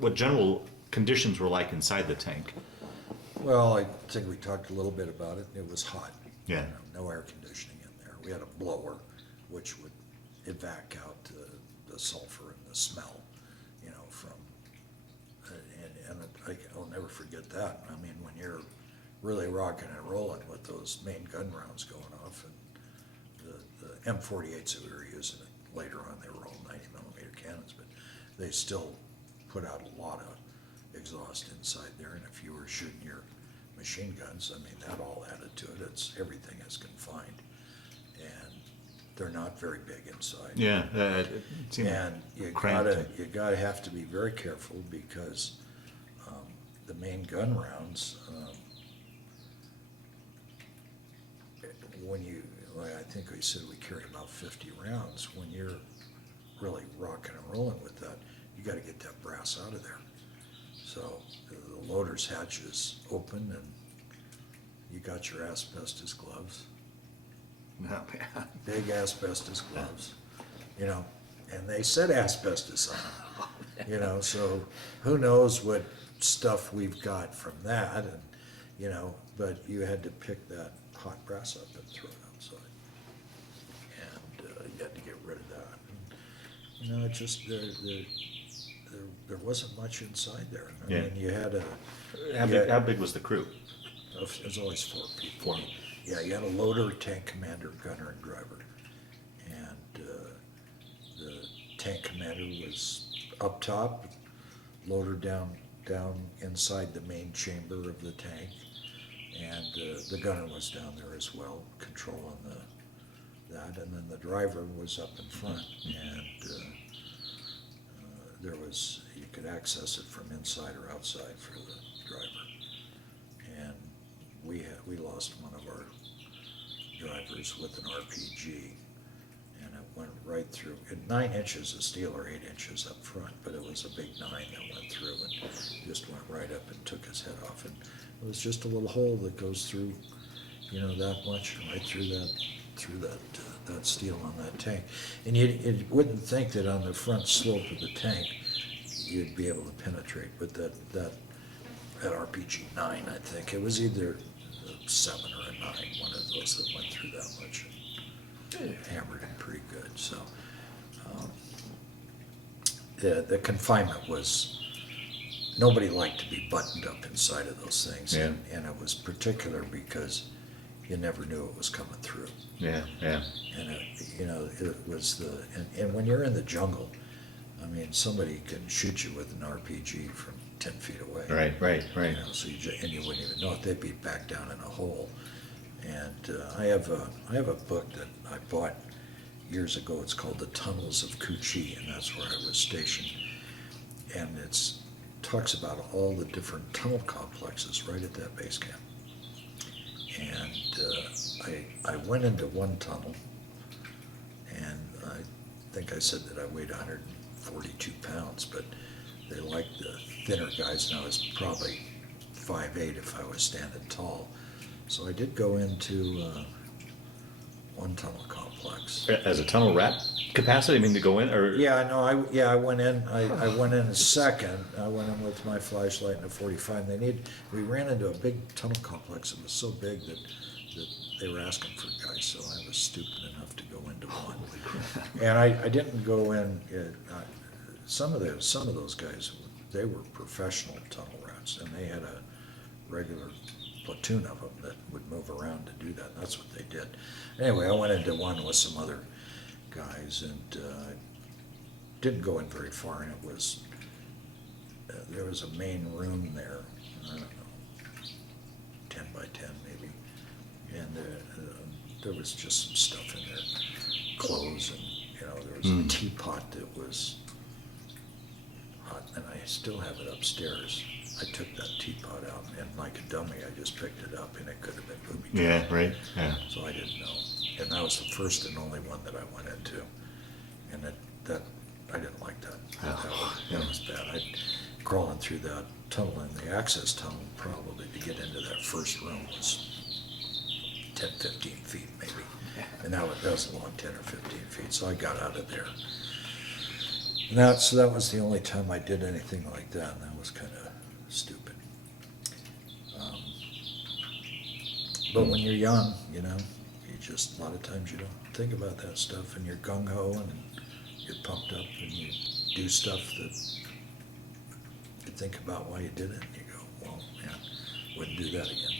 what general conditions were like inside the tank. Well, I think we talked a little bit about it. It was hot. Yeah. No air conditioning in there. We had a blower, which would evac out the sulfur and the smell, from, I'll never forget that. I mean, when you're really rocking and rolling with those main gun rounds going off, and the M48s that we were using later on, they were all 90mm cannons, but they still put out a lot of exhaust inside there, and if you were shooting your machine guns, I mean, that all added to it. Everything is confined, and they're not very big inside. Yeah, it seemed And you cramped. gotta have to be very careful because the main gun rounds, I think we said we carry about 50 rounds. When you're really rocking and rolling with that, you gotta get that brass out of there. So the loader's hatch is open, and you got your asbestos gloves, Oh, yeah. big asbestos gloves, and they said asbestos on them, so who knows what stuff we've got from that, and, but you had to pick that hot brass up and throw it outside. And you had to get rid of that. And, it just, there wasn't much inside there. I Yeah. mean, you had a, How big was the crew? it was always 4 people. 4. Yeah, you had a loader, tank commander, gunner, and driver. And the tank commander was up top, loader down inside the main chamber of the tank, and the gunner was down there as well, controlling that. And then the driver was up in front, and you could access it from inside or outside for the driver. And we lost one of our drivers with an RPG, and it went right through, 9 inches of steel or 8 inches up front, but it was a big 9 that went through and just went right up and took his head off. And it was just a little hole that goes through, that much, right through that steel on that tank. And you wouldn't think that on the front slope of the tank you'd be able to penetrate, but that RPG 9, I think it was either a 7 or a 9, one of those that went through that much, hammered it pretty good. So the confinement was, nobody liked to be buttoned up inside of those things. Yeah. And it was particular because you never knew it was coming through. Yeah, yeah. And it was and when you're in the jungle, I mean, somebody can shoot you with an RPG from 10 feet away. Right. So and you wouldn't even know it. They'd be back down in a hole. And I have a book that I bought years ago. It's called The Tunnels of Cu-Chi, and that's where I was stationed. And it talks about all the different tunnel complexes right at that base camp. And I went into one tunnel, and I think I said that I weighed 142 pounds, but they liked the thinner guys, and I was probably 5'8" if I was standing tall. So I did go into one tunnel complex. As a tunnel rat capacity, I mean, to go in, or? Yeah, no, I went in. I went in a second. I went in with my flashlight and a 45. And we ran into a big tunnel complex. It was so big that they were asking for guys. So I was stupid enough to go into one. And I didn't go in. Some of those guys, they were professional tunnel rats, and they had a regular platoon of them that would move around to do that. That's what they did. Anyway, I went into one with some other guys, and didn't go in very far, and it was there was a main room there, I don't know, 10 by 10 maybe, and there was just some stuff in there, clothes, and there was a teapot that was hot, and I still have it upstairs. I took that teapot out, and like a dummy, I just picked it up, and it could have been booby trapped. Yeah, right, yeah. So I didn't know. And that was the first and only one that I went into. And that I didn't like that. That was bad. Crawling through that tunnel, and the access tunnel probably to get into that first room was 10, 15 feet maybe. And that was a long 10 or 15 feet. So I got out of there. And that was the only time I did anything like that, and that was kind of stupid. But when you're young, you know, a lot of times you don't think about that stuff, and you're gung-ho, and you're pumped up, and you do stuff that you think about why you did it, and you go, well, man, wouldn't do that again.